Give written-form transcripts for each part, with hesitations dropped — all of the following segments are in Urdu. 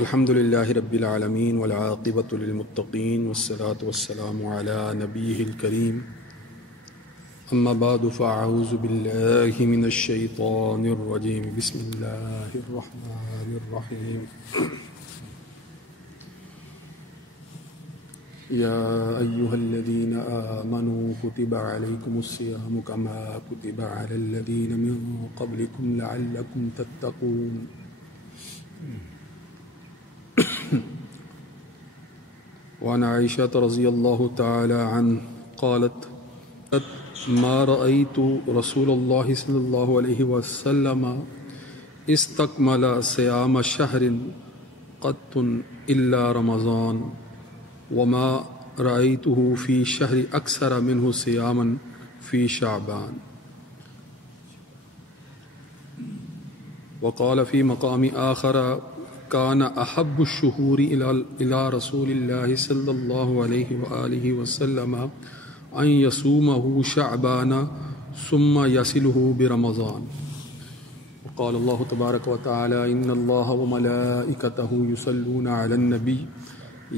الحمد لله رب العالمين والعاقبة للمتقين والصلاة والسلام على نبيه الكريم أما بعد فأعوذ بالله من الشيطان الرجيم بسم الله الرحمن الرحيم يا أيها الذين آمنوا كتب عليكم الصيام كما كتب على الذين من قبلكم لعلكم تتقون وعن عائشة رضي الله تعالى عنه قالت ما رأيت رسول الله صلى الله عليه وسلم استكمل صيام شهر قط إلا رمضان وما رأيته في شهر أكثر منه صياما في شعبان وقال في مقام آخر كان أحب الشهور إلى رسول الله صلى الله عليه وآله وسلم أن يصومه شعبان ثم يصله برمضان وقال الله تبارك وتعالى إن الله وملائكته يصلون على النبي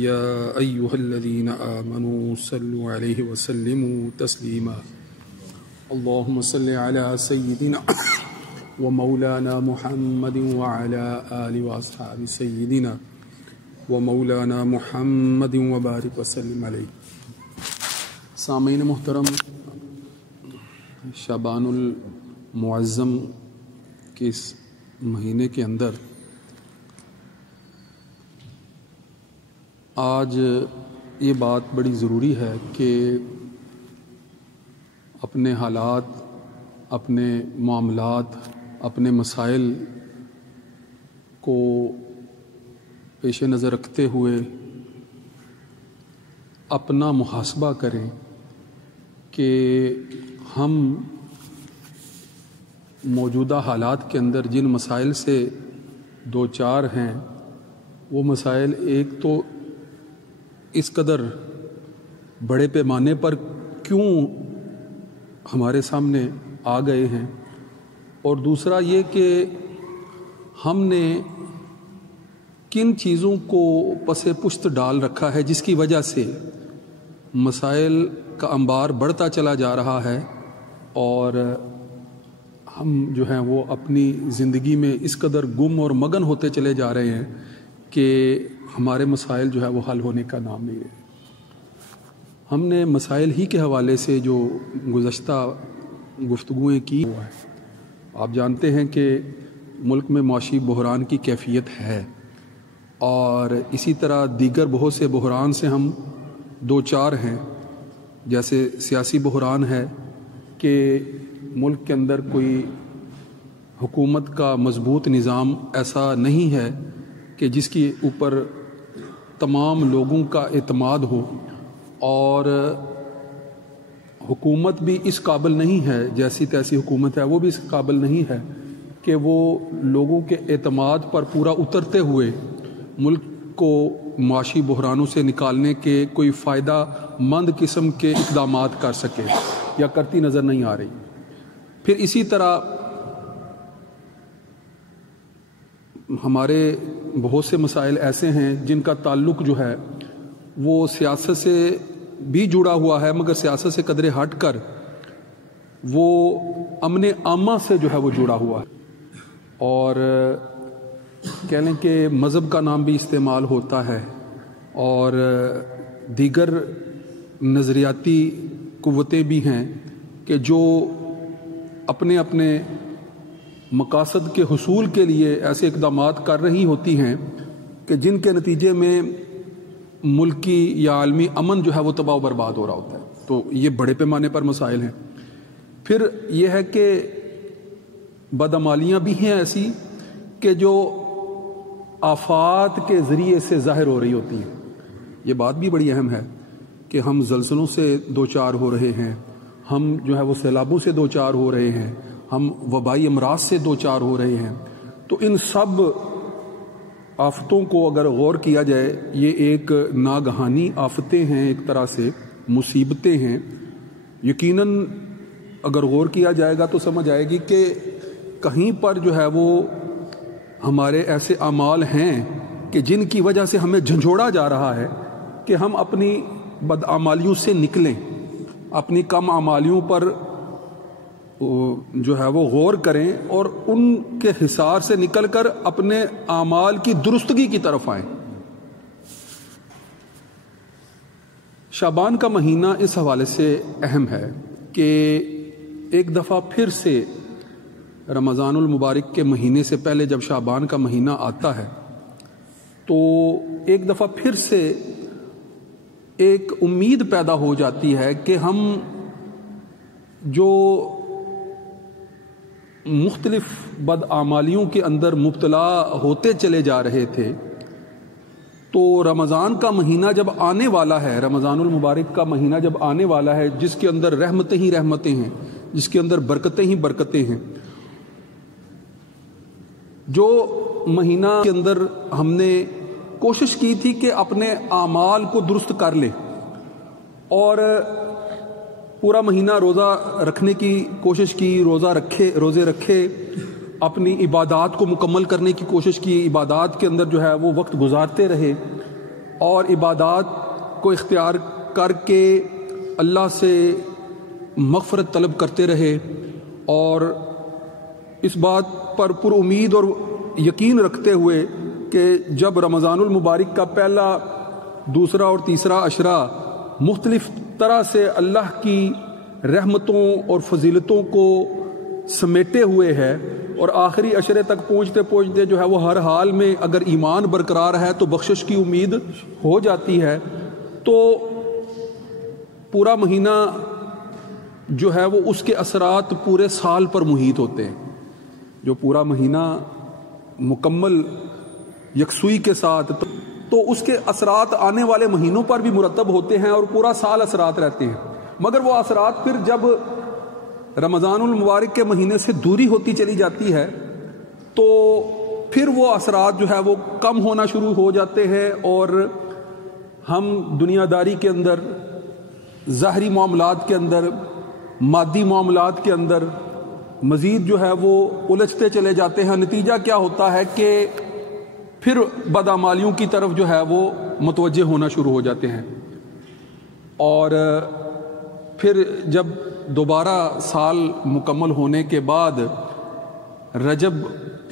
يا أيها الذين آمنوا صلوا عليه وسلموا تسليما اللهم صل على سيدنا ومولانا محمد وعلى آله وأصحاب سيدنا ومولانا محمد وبارك وسلم علیہ۔ سامعین محترم، شعبان المعظم کے اس مہینے کے اندر آج یہ بات بڑی ضروری ہے کہ اپنے حالات، اپنے معاملات، اپنے مسائل کو پیش نظر رکھتے ہوئے اپنا محاسبہ کریں کہ ہم موجودہ حالات کے اندر جن مسائل سے دو چار ہیں وہ مسائل ایک تو اس قدر بڑے پیمانے پر کیوں ہمارے سامنے آ گئے ہیں، اور دوسرا یہ کہ ہم نے کن چیزوں کو پس پشت ڈال رکھا ہے جس کی وجہ سے مسائل کا انبار بڑھتا چلا جا رہا ہے اور ہم جو ہیں وہ اپنی زندگی میں اس قدر گم اور مگن ہوتے چلے جا رہے ہیں کہ ہمارے مسائل جو ہے وہ حل ہونے کا نام نہیں ہے۔ ہم نے مسائل ہی کے حوالے سے جو گزشتہ گفتگویں کی ہوا ہے، آپ جانتے ہیں کہ ملک میں معاشی بحران کی کیفیت ہے اور اسی طرح دیگر بہت سے بحران سے ہم دو چار ہیں، جیسے سیاسی بحران ہے کہ ملک کے اندر کوئی حکومت کا مضبوط نظام ایسا نہیں ہے کہ جس کے اوپر تمام لوگوں کا اعتماد ہو، اور حکومت بھی اس قابل نہیں ہے، جیسی تیسی حکومت ہے وہ بھی اس قابل نہیں ہے کہ وہ لوگوں کے اعتماد پر پورا اترتے ہوئے ملک کو معاشی بحرانوں سے نکالنے کے کوئی فائدہ مند قسم کے اقدامات کر سکے یا کرتی نظر نہیں آ رہی۔ پھر اسی طرح ہمارے بہت سے مسائل ایسے ہیں جن کا تعلق جو ہے وہ سیاست سے بھی جڑا ہوا ہے، مگر سیاست سے قدرے ہٹ کر وہ امن عامہ سے جو ہے وہ جڑا ہوا ہے، اور کہہ لیں کہ مذہب کا نام بھی استعمال ہوتا ہے اور دیگر نظریاتی قوتیں بھی ہیں کہ جو اپنے اپنے مقاصد کے حصول کے لیے ایسے اقدامات کر رہی ہوتی ہیں کہ جن کے نتیجے میں ملکی یا عالمی امن جو ہے وہ تباہ و برباد ہو رہا ہوتا ہے۔ تو یہ بڑے پیمانے پر مسائل ہیں۔ پھر یہ ہے کہ بدعمالیاں بھی ہیں ایسی کہ جو آفات کے ذریعے سے ظاہر ہو رہی ہوتی ہیں۔ یہ بات بھی بڑی اہم ہے کہ ہم زلزلوں سے دو چار ہو رہے ہیں، ہم جو ہے وہ سیلابوں سے دو چار ہو رہے ہیں، ہم وبائی امراض سے دو چار ہو رہے ہیں۔ تو ان سب آفتوں کو اگر غور کیا جائے، یہ ایک ناگہانی آفتیں ہیں، ایک طرح سے مصیبتیں ہیں۔ یقیناً اگر غور کیا جائے گا تو سمجھ آئے گی کہ کہیں پر جو ہے وہ ہمارے ایسے اعمال ہیں کہ جن کی وجہ سے ہمیں جھنجھوڑا جا رہا ہے کہ ہم اپنی بدعمالیوں سے نکلیں، اپنی کم اعمالیوں پر جو ہے وہ غور کریں اور ان کے حصار سے نکل کر اپنے اعمال کی درستگی کی طرف آئیں۔ شعبان کا مہینہ اس حوالے سے اہم ہے کہ ایک دفعہ پھر سے رمضان المبارک کے مہینے سے پہلے جب شعبان کا مہینہ آتا ہے تو ایک دفعہ پھر سے ایک امید پیدا ہو جاتی ہے کہ ہم جو مختلف بدعمالیوں کے اندر مبتلا ہوتے چلے جا رہے تھے، تو رمضان کا مہینہ جب آنے والا ہے، رمضان المبارک کا مہینہ جب آنے والا ہے، جس کے اندر رحمتیں ہی رحمتیں ہیں، جس کے اندر برکتیں ہی برکتیں ہیں، جو مہینہ کے اندر ہم نے کوشش کی تھی کہ اپنے اعمال کو درست کر لیں اور پورا مہینہ روزہ رکھنے کی کوشش کی، روزے رکھے، اپنی عبادات کو مکمل کرنے کی کوشش کی، عبادات کے اندر جو ہے وہ وقت گزارتے رہے اور عبادات کو اختیار کر کے اللہ سے مغفرت طلب کرتے رہے، اور اس بات پر پر امید اور یقین رکھتے ہوئے کہ جب رمضان المبارک کا پہلا، دوسرا اور تیسرا عشرہ مختلف طرح سے اللہ کی رحمتوں اور فضیلتوں کو سمیٹے ہوئے ہے اور آخری عشرے تک پہنچتے پہنچتے جو ہے وہ ہر حال میں اگر ایمان برقرار ہے تو بخشش کی امید ہو جاتی ہے، تو پورا مہینہ جو ہے وہ اس کے اثرات پورے سال پر محیط ہوتے ہیں۔ جو پورا مہینہ مکمل یکسوئی کے ساتھ تو اس کے اثرات آنے والے مہینوں پر بھی مرتب ہوتے ہیں اور پورا سال اثرات رہتے ہیں، مگر وہ اثرات پھر جب رمضان المبارک کے مہینے سے دوری ہوتی چلی جاتی ہے تو پھر وہ اثرات جو ہے وہ کم ہونا شروع ہو جاتے ہیں اور ہم دنیا داری کے اندر، ظاہری معاملات کے اندر، مادی معاملات کے اندر مزید جو ہے وہ الجھتے چلے جاتے ہیں۔ نتیجہ کیا ہوتا ہے کہ پھر بدعمالیوں کی طرف جو ہے وہ متوجہ ہونا شروع ہو جاتے ہیں، اور پھر جب دوبارہ سال مکمل ہونے کے بعد رجب،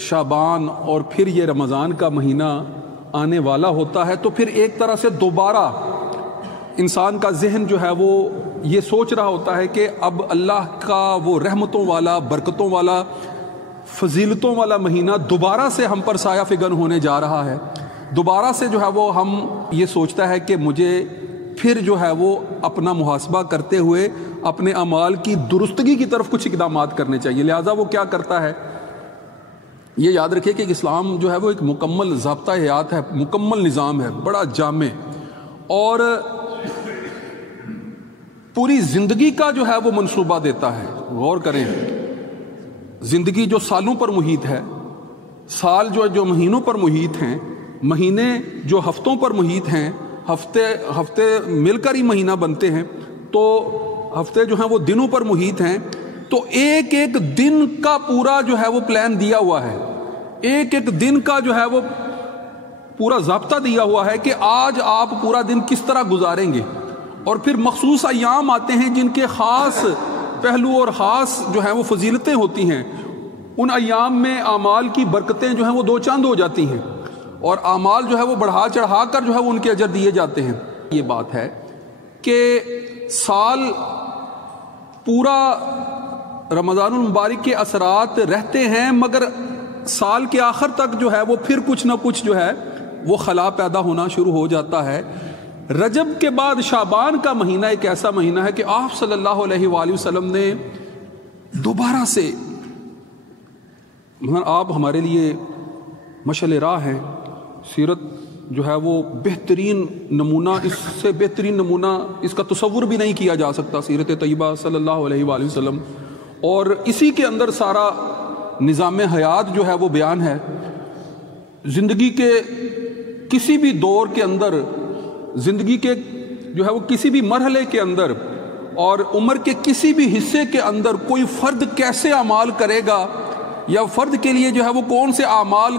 شعبان اور پھر یہ رمضان کا مہینہ آنے والا ہوتا ہے تو پھر ایک طرح سے دوبارہ انسان کا ذہن جو ہے وہ یہ سوچ رہا ہوتا ہے کہ اب اللہ کا وہ رحمتوں والا، برکتوں والا، فضیلتوں والا مہینہ دوبارہ سے ہم پر سایہ فگن ہونے جا رہا ہے۔ دوبارہ سے جو ہے وہ ہم یہ سوچتا ہے کہ مجھے پھر جو ہے وہ اپنا محاسبہ کرتے ہوئے اپنے اعمال کی درستگی کی طرف کچھ اقدامات کرنے چاہیے۔ لہٰذا وہ کیا کرتا ہے، یہ یاد رکھے کہ اسلام جو ہے وہ ایک مکمل ضابطہ حیات ہے، مکمل نظام ہے، بڑا جامع، اور پوری زندگی کا جو ہے وہ منصوبہ دیتا ہے۔ غور کریں، زندگی جو سالوں پر محیط ہے، سال جو مہینوں پر محیط ہیں، مہینے جو ہفتوں پر محیط ہیں، ہفتے مل کر ہی مہینہ بنتے ہیں، تو ہفتے جو ہیں وہ دنوں پر محیط ہیں، تو ایک ایک دن کا پورا جو ہے وہ پلان دیا ہوا ہے، ایک ایک دن کا جو ہے وہ پورا ضابطہ دیا ہوا ہے کہ آج آپ پورا دن کس طرح گزاریں گے، اور پھر مخصوص ایام آتے ہیں جن کے خاص پہلو اور خاص جو ہیں وہ فضیلتیں ہوتی ہیں۔ ان ایام میں اعمال کی برکتیں جو ہیں وہ دو چاند ہو جاتی ہیں اور اعمال جو ہے وہ بڑھا چڑھا کر جو ہے وہ ان کے اجر دیے جاتے ہیں۔ یہ بات ہے کہ سال پورا رمضان المبارک کے اثرات رہتے ہیں، مگر سال کے آخر تک جو ہے وہ پھر کچھ نہ کچھ جو ہے وہ خلا پیدا ہونا شروع ہو جاتا ہے۔ رجب کے بعد شعبان کا مہینہ ایک ایسا مہینہ ہے کہ آپ صلی اللہ علیہ وآلہ وسلم نے دوبارہ سے، آپ ہمارے لیے مشعل راہ ہیں، سیرت جو ہے وہ بہترین نمونہ، اس سے بہترین نمونہ اس کا تصور بھی نہیں کیا جا سکتا، سیرت طیبہ صلی اللہ علیہ وآلہ وسلم، اور اسی کے اندر سارا نظام حیات جو ہے وہ بیان ہے۔ زندگی کے کسی بھی دور کے اندر، زندگی کے جو ہے وہ کسی بھی مرحلے کے اندر اور عمر کے کسی بھی حصے کے اندر کوئی فرد کیسے اعمال کرے گا یا فرد کے لیے جو ہے وہ کون سے اعمال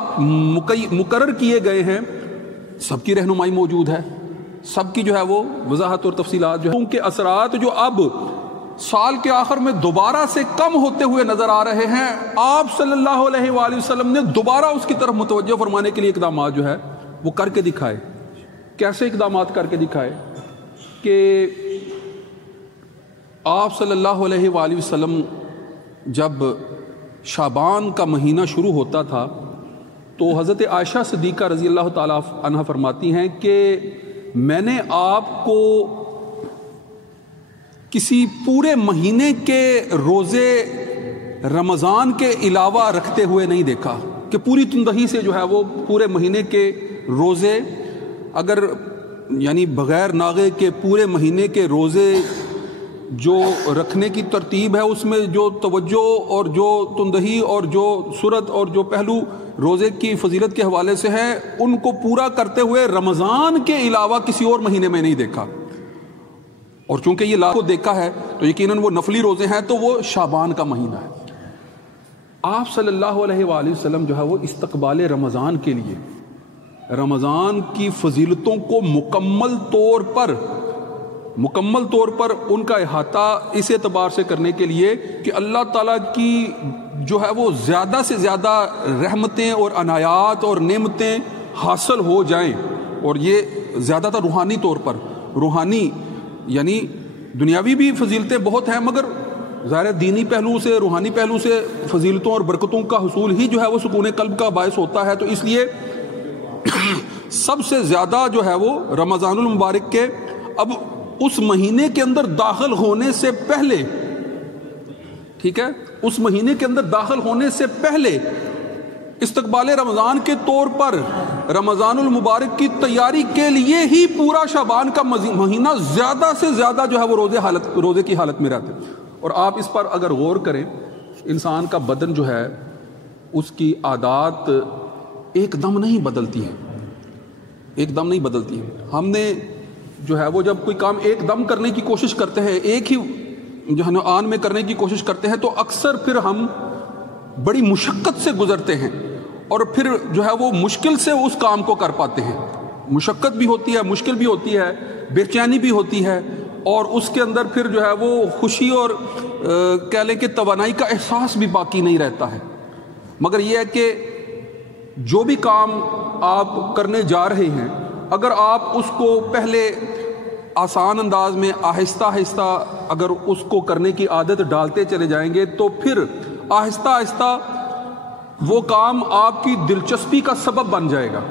مقرر کیے گئے ہیں، سب کی رہنمائی موجود ہے، سب کی جو ہے وہ وضاحت اور تفصیلات جو ہے، ان کے اثرات جو اب سال کے آخر میں دوبارہ سے کم ہوتے ہوئے نظر آ رہے ہیں، آپ صلی اللہ علیہ وآلہ وسلم نے دوبارہ اس کی طرف متوجہ فرمانے کے لیے اقدامات جو ہے وہ کر کے دکھائے۔ کیسے اقدامات کر کے دکھائے کہ آپ صلی اللہ علیہ وآلہ وسلم جب شعبان کا مہینہ شروع ہوتا تھا تو حضرت عائشہ صدیقہ رضی اللہ تعالیٰ عنہ فرماتی ہیں کہ میں نے آپ کو کسی پورے مہینے کے روزے رمضان کے علاوہ رکھتے ہوئے نہیں دیکھا، کہ پوری تندہی سے جو ہے وہ پورے مہینے کے روزے، اگر یعنی بغیر ناغے کے پورے مہینے کے روزے جو رکھنے کی ترتیب ہے اس میں جو توجہ اور جو تندہی اور جو صورت اور جو پہلو روزے کی فضیلت کے حوالے سے ہے، ان کو پورا کرتے ہوئے رمضان کے علاوہ کسی اور مہینے میں نہیں دیکھا۔ اور چونکہ یہ لاکھوں دیکھا ہے تو یقیناً وہ نفلی روزے ہیں، تو وہ شعبان کا مہینہ ہے۔ آپ صلی اللہ علیہ وآلہ وسلم جو ہے وہ استقبال رمضان کے لیے رمضان کی فضیلتوں کو مکمل طور پر ان کا احاطہ اس اعتبار سے کرنے کے لیے کہ اللہ تعالیٰ کی جو ہے وہ زیادہ سے زیادہ رحمتیں اور عنایات اور نعمتیں حاصل ہو جائیں، اور یہ زیادہ تر روحانی طور پر، روحانی یعنی دنیاوی بھی فضیلتیں بہت ہیں، مگر ظاہر دینی پہلو سے، روحانی پہلو سے فضیلتوں اور برکتوں کا حصول ہی جو ہے وہ سکون قلب کا باعث ہوتا ہے۔ تو اس لیے سب سے زیادہ جو ہے وہ رمضان المبارک کے اب اس مہینے کے اندر داخل ہونے سے پہلے، ٹھیک ہے، اس مہینے کے اندر داخل ہونے سے پہلے استقبال رمضان کے طور پر رمضان المبارک کی تیاری کے لیے ہی پورا شعبان کا مہینہ زیادہ سے زیادہ جو ہے وہ روزے کی حالت میں رہتے۔ اور آپ اس پر اگر غور کریں، انسان کا بدن جو ہے اس کی عادات ایک دم نہیں بدلتی ہیں، ہم نے جو ہے وہ جب کوئی کام ایک دم کرنے کی کوشش کرتے ہیں، ایک ہی جو ہے نا آن میں کرنے کی کوشش کرتے ہیں، تو اکثر پھر ہم بڑی مشقت سے گزرتے ہیں، اور پھر جو ہے وہ مشکل سے اس کام کو کر پاتے ہیں۔ مشقت بھی ہوتی ہے، مشکل بھی ہوتی ہے، بے چینی بھی ہوتی ہے، اور اس کے اندر پھر جو ہے وہ خوشی اور کہہ لیں کہ توانائی کا احساس بھی باقی نہیں رہتا ہے۔ مگر یہ ہے کہ جو بھی کام آپ کرنے جا رہے ہیں، اگر آپ اس کو پہلے آسان انداز میں آہستہ آہستہ اگر اس کو کرنے کی عادت ڈالتے چلے جائیں گے، تو پھر آہستہ آہستہ وہ کام آپ کی دلچسپی کا سبب بن جائے گا،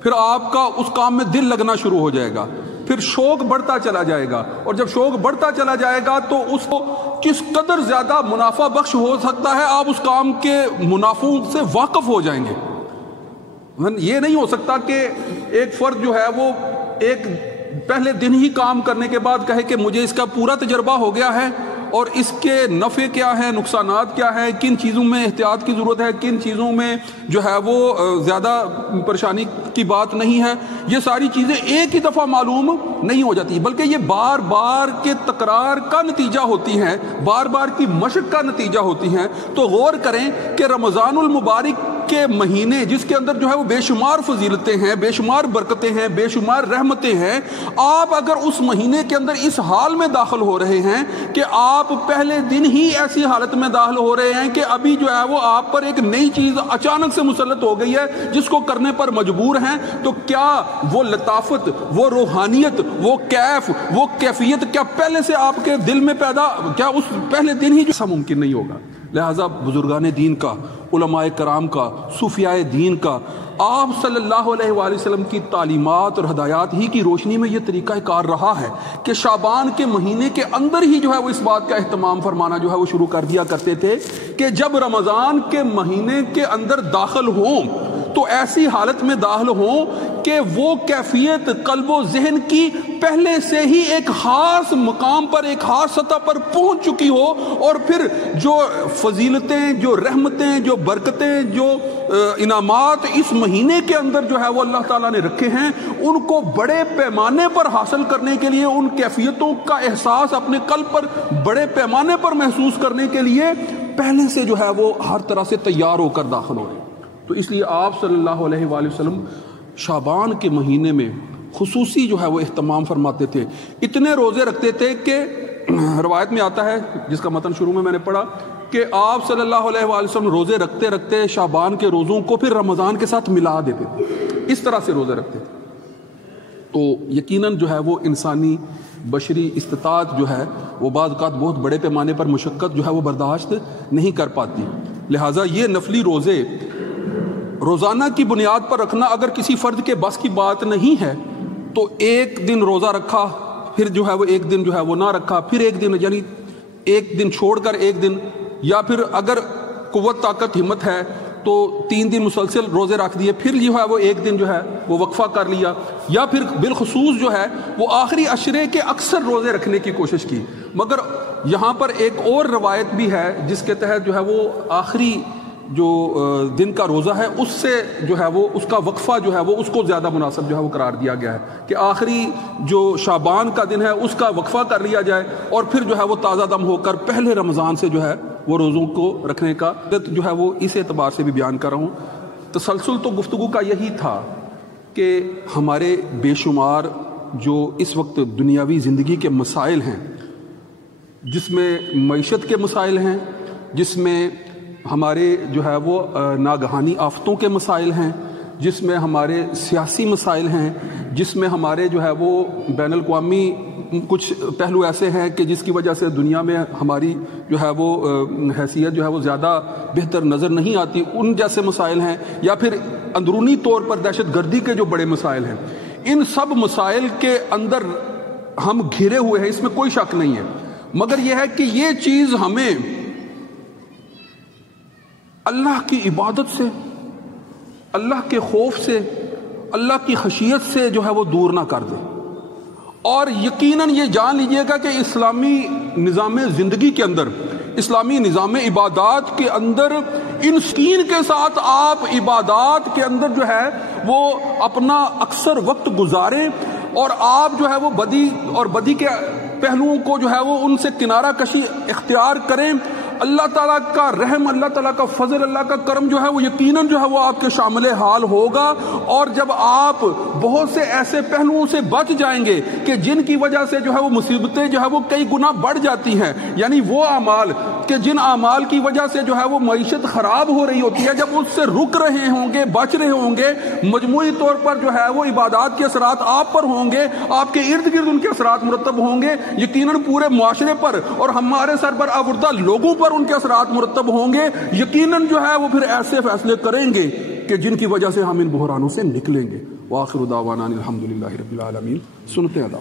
پھر آپ کا اس کام میں دل لگنا شروع ہو جائے گا، پھر شوق بڑھتا چلا جائے گا، اور جب شوق بڑھتا چلا جائے گا تو اس کو کس قدر زیادہ منافع بخش ہو سکتا ہے آپ اس کام کے منافعوں سے واقف ہو جائیں گے۔ یہ نہیں ہو سکتا کہ ایک فرد جو ہے وہ ایک پہلے دن ہی کام کرنے کے بعد کہے کہ مجھے اس کا پورا تجربہ ہو گیا ہے اور اس کے نفع کیا ہیں، نقصانات کیا ہیں، کن چیزوں میں احتیاط کی ضرورت ہے، کن چیزوں میں جو ہے وہ زیادہ پریشانی کی بات نہیں ہے۔ یہ ساری چیزیں ایک ہی دفعہ معلوم نہیں ہو جاتی، بلکہ یہ بار بار کے تکرار کا نتیجہ ہوتی ہیں، بار بار کی مشق کا نتیجہ ہوتی ہیں۔ تو غور کریں کہ رمضان المبارک کے مہینے جس کے اندر جو ہے وہ بے شمار فضیلتیں ہیں، بے شمار برکتیں ہیں، بے شمار رحمتیں ہیں، آپ اگر اس مہینے کے اندر اس حال میں داخل ہو رہے ہیں کہ آپ پہلے دن ہی ایسی حالت میں داخل ہو رہے ہیں کہ ابھی جو ہے وہ آپ پر ایک نئی چیز اچانک سے مسلط ہو گئی ہے جس کو کرنے پر مجبور ہیں، تو کیا وہ لطافت، وہ روحانیت، وہ کیف، وہ کیفیت کیا پہلے سے آپ کے دل میں پیدا، کیا اس پہلے دن ہی ایسا ممکن نہیں ہوگا؟ لہذا بزرگان دین کا، علماء کرام کا، صوفیاء دین کا، آپ صلی اللہ علیہ وآلہ وسلم کی تعلیمات اور ہدایات ہی کی روشنی میں یہ طریقہ کار رہا ہے کہ شعبان کے مہینے کے اندر ہی جو ہے وہ اس بات کا اہتمام فرمانا جو ہے وہ شروع کر دیا کرتے تھے کہ جب رمضان کے مہینے کے اندر داخل ہوں تو ایسی حالت میں داخل ہوں کہ وہ کیفیت قلب و ذہن کی پہلے سے ہی ایک خاص مقام پر، ایک خاص سطح پر پہنچ چکی ہو، اور پھر جو فضیلتیں، جو رحمتیں، جو برکتیں، جو انعامات اس مہینے کے اندر جو ہے وہ اللہ تعالیٰ نے رکھے ہیں، ان کو بڑے پیمانے پر حاصل کرنے کے لیے، ان کیفیتوں کا احساس اپنے قلب پر بڑے پیمانے پر محسوس کرنے کے لیے پہلے سے جو ہے وہ ہر طرح سے تیار ہو کر داخل ہو رہے ہیں۔ تو اس لیے آپ صلی اللہ علیہ وآلہ وسلم شعبان کے مہینے میں خصوصی جو ہے وہ اہتمام فرماتے تھے، اتنے روزے رکھتے تھے کہ روایت میں آتا ہے، جس کا متن شروع میں نے پڑھا، کہ آپ صلی اللہ علیہ وآلہ وسلم روزے رکھتے رکھتے شعبان کے روزوں کو پھر رمضان کے ساتھ ملا دیتے تھے، اس طرح سے روزے رکھتے تھے۔ تو یقیناً جو ہے وہ انسانی بشری استطاعت جو ہے وہ بعض اوقات بہت بڑے پیمانے پر مشقت جو ہے وہ برداشت نہیں کر پاتی، لہٰذا یہ نفلی روزے روزانہ کی بنیاد پر رکھنا اگر کسی فرد کے بس کی بات نہیں ہے تو ایک دن روزہ رکھا، پھر جو ہے وہ ایک دن جو ہے وہ نہ رکھا، پھر ایک دن، یعنی ایک دن چھوڑ کر ایک دن، یا پھر اگر قوت طاقت ہمت ہے تو 3 دن مسلسل روزے رکھ دیے، پھر جو ہے وہ ایک دن جو ہے وہ وقفہ کر لیا، یا پھر بالخصوص جو ہے وہ آخری عشرے کے اکثر روزے رکھنے کی کوشش کی۔ مگر یہاں پر ایک اور روایت بھی ہے جس کے تحت جو ہے وہ آخری جو دن کا روزہ ہے اس سے جو ہے وہ اس کا وقفہ جو ہے وہ اس کو زیادہ مناسب جو ہے وہ قرار دیا گیا ہے کہ آخری جو شعبان کا دن ہے اس کا وقفہ کر لیا جائے، اور پھر جو ہے وہ تازہ دم ہو کر پہلے رمضان سے جو ہے وہ روزوں کو رکھنے کا جو ہے وہ اس اعتبار سے بھی بیان کر رہا ہوں۔ تسلسل تو گفتگو کا یہی تھا کہ ہمارے بے شمار جو اس وقت دنیاوی زندگی کے مسائل ہیں، جس میں معیشت کے مسائل ہیں، جس میں ہمارے جو ہے وہ ناگہانی آفتوں کے مسائل ہیں، جس میں ہمارے سیاسی مسائل ہیں، جس میں ہمارے جو ہے وہ بین الاقوامی کچھ پہلو ایسے ہیں کہ جس کی وجہ سے دنیا میں ہماری جو ہے وہ حیثیت جو ہے وہ زیادہ بہتر نظر نہیں آتی، ان جیسے مسائل ہیں، یا پھر اندرونی طور پر دہشت گردی کے جو بڑے مسائل ہیں، ان سب مسائل کے اندر ہم گھرے ہوئے ہیں، اس میں کوئی شک نہیں ہے۔ مگر یہ ہے کہ یہ چیز ہمیں اللہ کی عبادت سے، اللہ کے خوف سے، اللہ کی خشیت سے جو ہے وہ دور نہ کر دے، اور یقیناً یہ جان لیجئے گا کہ اسلامی نظام زندگی کے اندر، اسلامی نظام عبادات کے اندر ان سکین کے ساتھ آپ عبادات کے اندر جو ہے وہ اپنا اکثر وقت گزاریں، اور آپ جو ہے وہ بدی کے پہلوؤں کو جو ہے وہ ان سے کنارہ کشی اختیار کریں۔ اللہ تعالیٰ کا رحم، اللہ تعالیٰ کا فضل، اللہ کا کرم جو ہے وہ یقیناً جو ہے وہ آپ کے شامل حال ہوگا، اور جب آپ بہت سے ایسے پہلوؤں سے بچ جائیں گے کہ جن کی وجہ سے جو ہے وہ مصیبتیں جو ہے وہ کئی گنا بڑھ جاتی ہیں، یعنی وہ اعمال کہ جن اعمال کی وجہ سے جو ہے وہ معیشت خراب ہو رہی ہوتی ہے، جب اس سے رک رہے ہوں گے، بچ رہے ہوں گے، مجموعی طور پر جو ہے وہ عبادات کے اثرات آپ پر ہوں گے، آپ کے ارد گرد ان کے اثرات مرتب ہوں گے، یقیناً پورے معاشرے پر اور ہمارے سربراہ لوگوں پر ان کے اثرات مرتب ہوں گے، یقیناً جو ہے وہ پھر ایسے فیصلے کریں گے کہ جن کی وجہ سے ہم ان بحرانوں سے نکلیں گے۔ وآخر دعوانا الحمدللہ رب العالمین۔ سنتے ادا۔